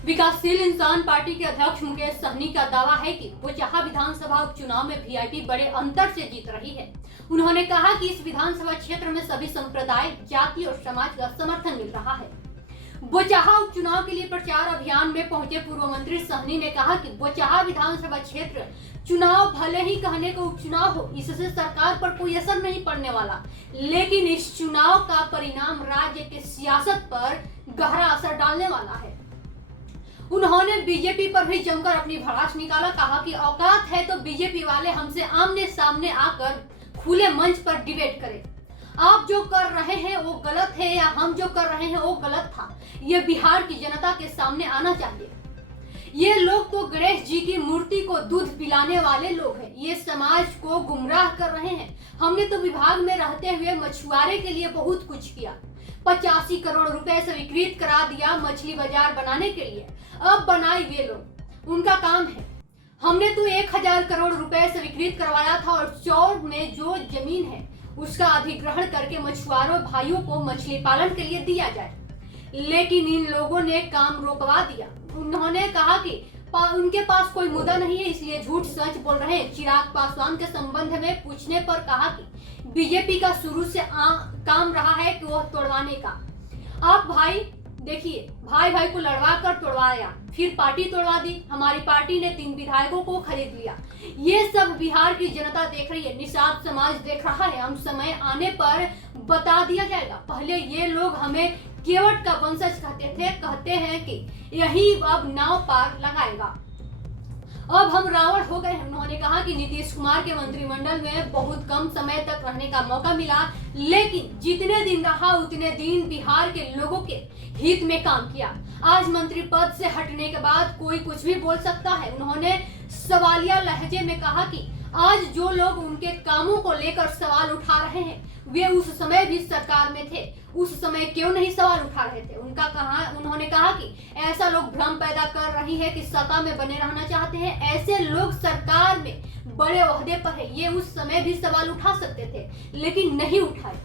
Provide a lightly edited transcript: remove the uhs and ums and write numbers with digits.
विकासशील इंसान पार्टी के अध्यक्ष मुकेश सहनी का दावा है कि बोचहा विधानसभा उपचुनाव में वीआईपी बड़े अंतर से जीत रही है। उन्होंने कहा कि इस विधानसभा क्षेत्र में सभी संप्रदाय, जाति और समाज का समर्थन मिल रहा है। बोचहा उपचुनाव के लिए प्रचार अभियान में पहुंचे पूर्व मंत्री सहनी ने कहा कि बोचहा विधानसभा क्षेत्र चुनाव भले ही कहने को उपचुनाव हो, इससे सरकार पर कोई असर नहीं पड़ने वाला, लेकिन इस चुनाव का परिणाम राज्य के सियासत पर गहरा असर डालने वाला है। उन्होंने बीजेपी पर भी जमकर अपनी भड़ास निकाला। कहा कि औकात है तो बीजेपी वाले हमसे आमने सामने आकर खुले मंच पर डिबेट करें। आप जो कर रहे हैं वो गलत है या हम जो कर रहे हैं वो गलत था, ये बिहार की जनता के सामने आना चाहिए। ये लोग तो गणेश जी की मूर्ति को दूध पिलाने वाले लोग हैं, ये समाज को गुमराह कर रहे हैं। हमने तो विभाग में रहते हुए मछुआरे के लिए बहुत कुछ किया, 85 करोड़ रुपए स्वीकृत करा दिया मछली बाजार बनाने के लिए। अब बनाई वे लोग, उनका काम है। हमने तो 1000 करोड़ रुपए स्वीकृत करवाया था और चौर में जो जमीन है उसका अधिग्रहण करके मछुआरों भाइयों को मछली पालन के लिए दिया जाए, लेकिन इन लोगों ने काम रोकवा दिया। उन्होंने कहा कि उनके पास कोई मुद्दा नहीं है, इसलिए झूठ सच बोल रहे हैं। चिराग पासवान के संबंध में पूछने पर कहा कि बीजेपी का शुरू से काम रहा है कि वो तोड़वाने का। आप भाई देखिए, भाई भाई को लड़वा कर तोड़वाया, फिर पार्टी तोड़वा दी। हमारी पार्टी ने 3 विधायकों को खरीद लिया। ये सब बिहार की जनता देख रही है, निषाद समाज देख रहा है। हम समय आने पर बता दिया जाएगा। पहले ये लोग हमें केवट का वंशज कहते हैं कि यही अब नाव पार लगाएगा। अब हम रावण हो गए हैं। उन्होंने कहा कि नीतीश कुमार के मंत्रिमंडल में बहुत कम समय तक रहने का मौका मिला, लेकिन जितने दिन रहा उतने दिन बिहार के लोगों के हित में काम किया। आज मंत्री पद से हटने के बाद कोई कुछ भी बोल सकता है। उन्होंने सवालिया लहजे में कहा कि आज जो लोग उनके कामों को लेकर सवाल उठा रहे हैं वे उस समय भी सरकार में थे, उस समय क्यों नहीं सवाल उठा रहे थे। उन्होंने कहा कि ऐसा लोग भ्रम पैदा कर रही है कि सत्ता में बने रहना चाहते हैं। ऐसे लोग सरकार में बड़े ओहदे पर है, ये उस समय भी सवाल उठा सकते थे लेकिन नहीं उठाए।